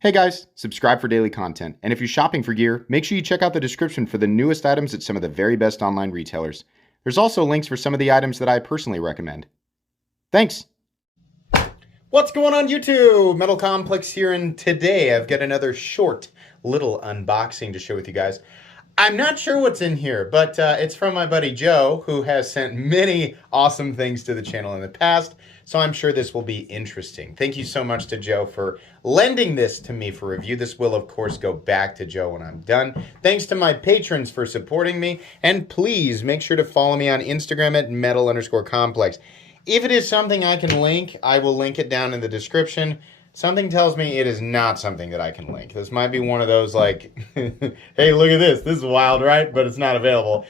Hey guys, subscribe for daily content. And if you're shopping for gear, make sure you check out the description for the newest items at some of the very best online retailers. There's also links for some of the items that I personally recommend. Thanks! What's going on YouTube? Metal Complex here, and today I've got another short little unboxing to share with you guys. I'm not sure what's in here, but it's from my buddy Joe, who has sent many awesome things to the channel in the past, so I'm sure this will be interesting. Thank you so much to Joe for lending this to me for review. This will, of course, go back to Joe when I'm done. Thanks to my patrons for supporting me, and please make sure to follow me on Instagram at metal_complex. If it is something I can link, I will link it down in the description. Something tells me it is not something that I can link. This might be one of those like, hey, look at this. This is wild, right? But it's not available,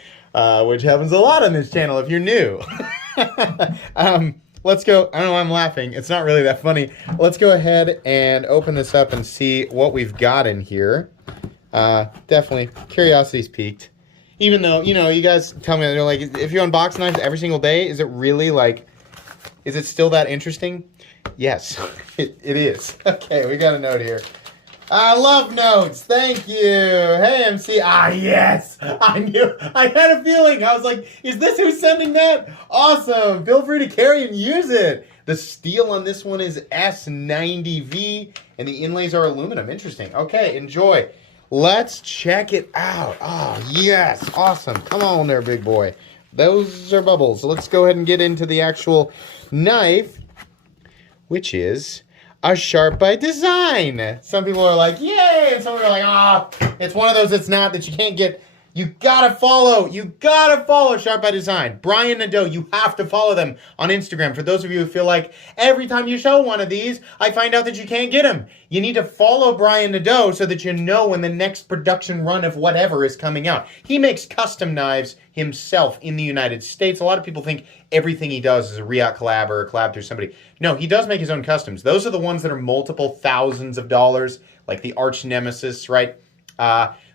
which happens a lot on this channel if you're new. Let's go. I don't know why I'm laughing. It's not really that funny. Let's go ahead and open this up and see what we've got in here. Definitely, curiosity's piqued. Even though, you know, you guys tell me, they're like, if you unbox knives every single day, is it really like, is it still that interesting? Yes, it is. Okay, we got a note here. I love notes. Thank you. Hey, MC. Ah, yes. I knew. I had a feeling. I was like, is this who's sending that? Awesome. Feel free to carry and use it. The steel on this one is S90V, and the inlays are aluminum. Interesting. Okay, enjoy. Let's check it out. Oh, yes. Awesome. Come on there, big boy. Those are bubbles. Let's go ahead and get into the actual knife, which is a Sharp by Design. Some people are like, yay, and some people are like, ah, it's one of those it's not that you can't get. You gotta follow Sharp by Design. Brian Nadeau, you have to follow them on Instagram. For those of you who feel like every time you show one of these, I find out that you can't get them. You need to follow Brian Nadeau so that you know when the next production run of whatever is coming out. He makes custom knives himself in the United States. A lot of people think everything he does is a Riot collab or a collab through somebody. No, he does make his own customs. Those are the ones that are multiple thousands of dollars, like the Arch Nemesis, right?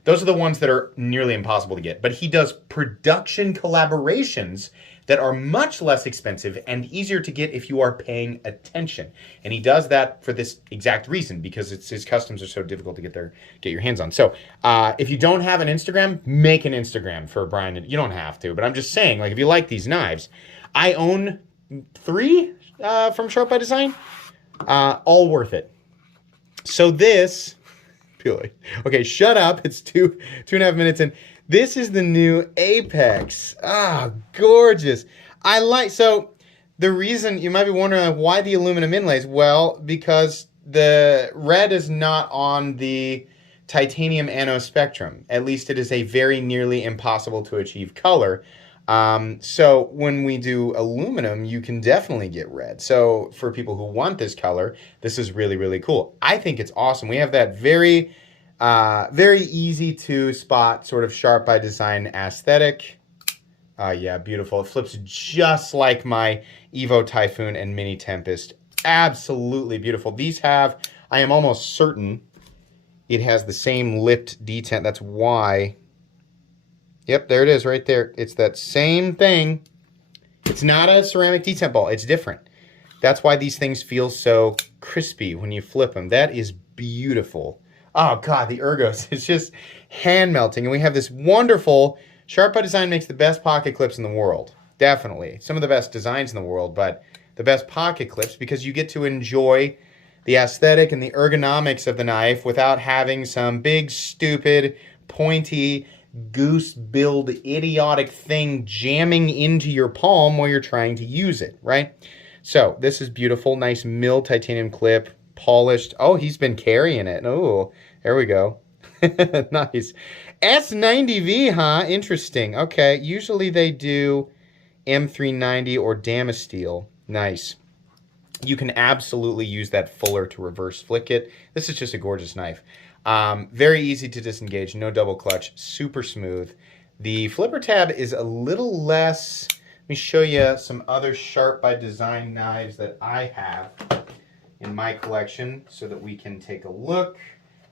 Those are the ones that are nearly impossible to get. But he does production collaborations that are much less expensive and easier to get if you are paying attention. And he does that for this exact reason, because his customs are so difficult to get your hands on. So if you don't have an Instagram, make an Instagram for Brian. You don't have to, but I'm just saying, like, if you like these knives, I own 3 from Sharp by Design, all worth it. So this... Okay, shut up. It's 2.5 minutes in. This is the new Apex. Ah, gorgeous. So the reason you might be wondering, like, why the aluminum inlays? Well, because the red is not on the titanium anode spectrum. At least it is a very nearly impossible to achieve color. So when we do aluminum, you can definitely get red. So for people who want this color, this is really, really cool. I think it's awesome. We have that very easy to spot sort of Sharp by Design aesthetic. Yeah, beautiful. It flips just like my Evo Typhoon and Mini Tempest. Absolutely beautiful. These have, I am almost certain, it has the same lipped detent. That's why... Yep, there it is right there. It's that same thing. It's not a ceramic detent ball. It's different. That's why these things feel so crispy when you flip them. That is beautiful. Oh, God, the ergos. It's just hand-melting. And we have this wonderful... Sharp by Design makes the best pocket clips in the world. Definitely. Some of the best designs in the world, but the best pocket clips, because you get to enjoy the aesthetic and the ergonomics of the knife without having some big, stupid, pointy... goose build idiotic thing jamming into your palm while you're trying to use it, right? So this is beautiful, nice milled titanium clip, polished. Oh, he's been carrying it. Oh, there we go. Nice. S90V, huh? Interesting. Okay, usually they do M390 or Damasteel. Nice. You can absolutely use that fuller to reverse flick it. This is just a gorgeous knife. Very easy to disengage, no double clutch, super smooth. The flipper tab is a little less. Let me show you some other Sharp by Design knives that I have in my collection so that we can take a look.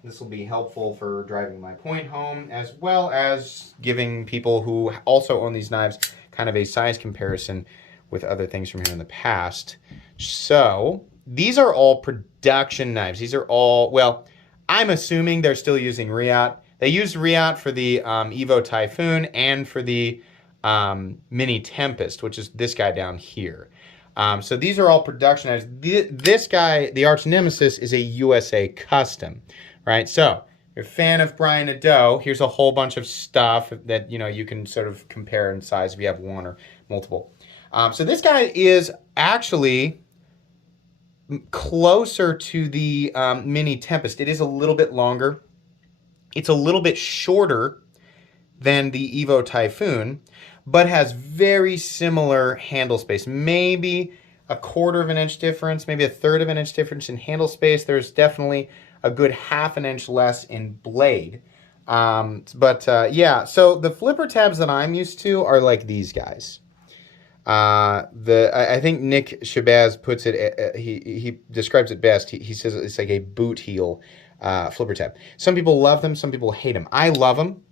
This will be helpful for driving my point home, as well as giving people who also own these knives kind of a size comparison with other things from here in the past. So these are all production knives. These are all, well, I'm assuming they're still using Riot. They used Riot for the Evo Typhoon and for the Mini Tempest, which is this guy down here. So these are all productionized. This guy, the Arch Nemesis, is a USA custom, right? So if you're a fan of Brian Nadeau, here's a whole bunch of stuff that you can sort of compare in size if you have one or multiple. So this guy is actually closer to the Mini Tempest. It is a little bit longer. It's a little bit shorter than the Evo Typhoon, but has very similar handle space. Maybe a 1/4 of an inch difference, maybe a 1/3 of an inch difference in handle space. There's definitely a good 1/2 an inch less in blade. Yeah, so the flipper tabs that I'm used to are like these guys. I think Nick Shabazz puts it, he describes it best. He says it's like a boot heel flipper tab. Some people love them, some people hate them. I love them,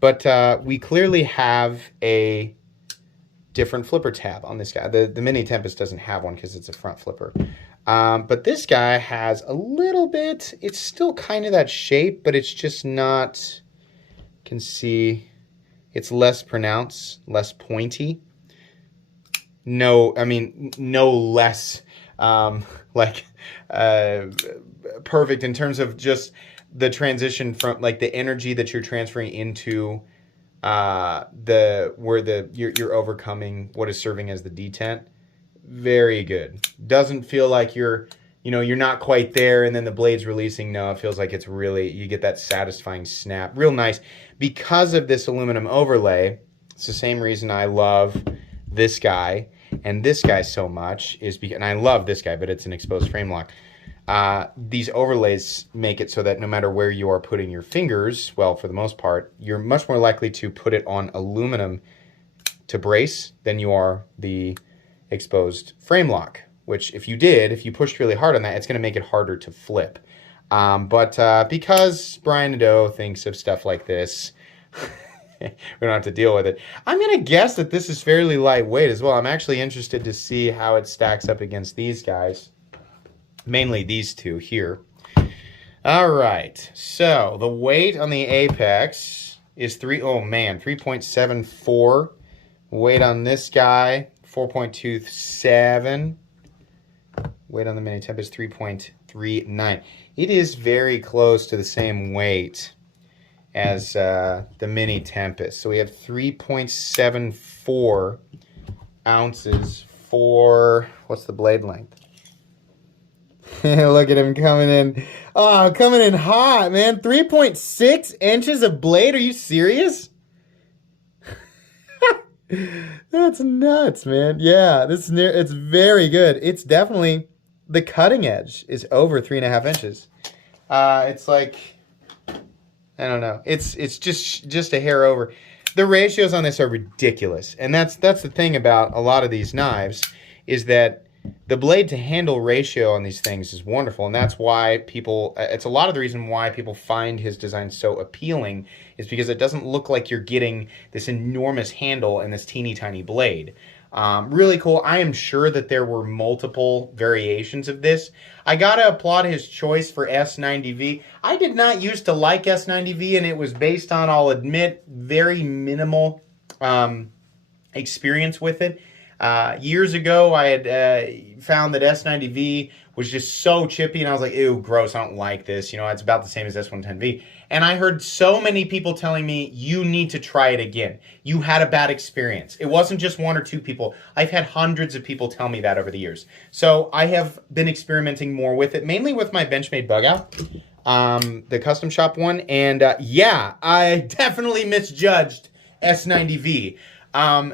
but we clearly have a different flipper tab on this guy. The Mini Tempest doesn't have one because it's a front flipper. But this guy has a little bit, it's still kind of that shape, but it's just not, you can see it's less pronounced, less pointy. No less perfect in terms of just the transition from like the energy that you're transferring into you're overcoming what is serving as the detent. Very good. Doesn't feel like you're not quite there and then the blade's releasing. No, it feels like it's really, you get that satisfying snap. Real nice. Because of this aluminum overlay, it's the same reason I love this guy and this guy so much, and I love this guy, but it's an exposed frame lock. These overlays make it so that no matter where you are putting your fingers, well, for the most part, you're much more likely to put it on aluminum to brace than you are the exposed frame lock, which if you pushed really hard on that, it's going to make it harder to flip. Because Brian Nadeau thinks of stuff like this, we don't have to deal with it. I'm going to guess that this is fairly lightweight as well. I'm actually interested to see how it stacks up against these guys. Mainly these two here. All right. So the weight on the Apex is 3.74. Weight on this guy, 4.27. Weight on the Mini Temp is 3.39. It is very close to the same weight as the Mini Tempest. So we have 3.74 ounces for, what's the blade length? Look at him coming in. Oh, coming in hot, man. 3.6 inches of blade. Are you serious? That's nuts, man. Yeah, it's very good. It's definitely, the cutting edge is over 3.5 inches. It's like, I don't know. It's just a hair over. The ratios on this are ridiculous. And that's the thing about a lot of these knives, is that the blade to handle ratio on these things is wonderful. And that's why it's a lot of the reason why people find his design so appealing, is because it doesn't look like you're getting this enormous handle and this teeny tiny blade. Really cool. I am sure that there were multiple variations of this. I gotta applaud his choice for S90V. I did not used to like S90V, and it was based on, I'll admit, very minimal experience with it. Years ago, I had found that S90V was just so chippy, and I was like, ew, gross, I don't like this. It's about the same as S110V. And I heard so many people telling me, you need to try it again. You had a bad experience. It wasn't just one or two people. I've had hundreds of people tell me that over the years. So I have been experimenting more with it, mainly with my Benchmade bug out, the custom shop one. And yeah, I definitely misjudged S90V.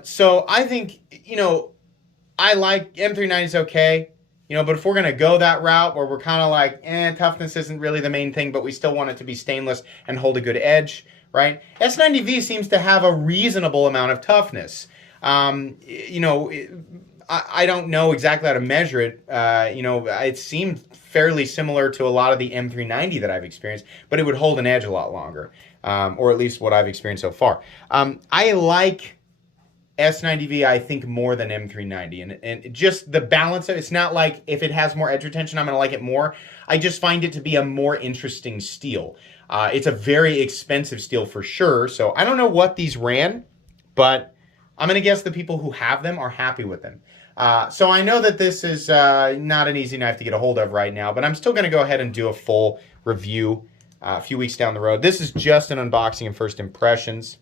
So I think, I like M390 is okay, but if we're going to go that route where we're kind of like, toughness isn't really the main thing, but we still want it to be stainless and hold a good edge, right? S90V seems to have a reasonable amount of toughness. I don't know exactly how to measure it. It seemed fairly similar to a lot of the M390 that I've experienced, but it would hold an edge a lot longer, or at least what I've experienced so far. I like S90V, I think, more than M390. And just the balance of it's not like if it has more edge retention, I'm going to like it more. I just find it to be a more interesting steel. It's a very expensive steel for sure. So I don't know what these ran, but I'm going to guess the people who have them are happy with them. So I know that this is not an easy knife to get a hold of right now, but I'm still going to go ahead and do a full review a few weeks down the road. This is just an unboxing and first impressions.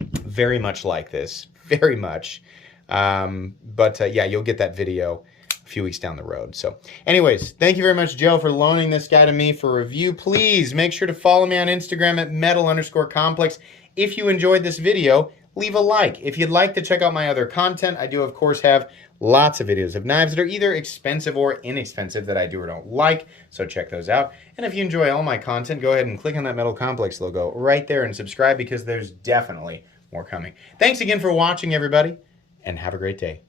Very much like this. Very much. Yeah, you'll get that video a few weeks down the road. So anyways, thank you very much, Joe, for loaning this guy to me for review. Please make sure to follow me on Instagram at metal_complex. If you enjoyed this video, leave a like. If you'd like to check out my other content, I do, of course, have lots of videos of knives that are either expensive or inexpensive that I do or don't like, so check those out. And if you enjoy all my content, go ahead and click on that Metal Complex logo right there and subscribe, because there's definitely more coming. Thanks again for watching, everybody, and have a great day.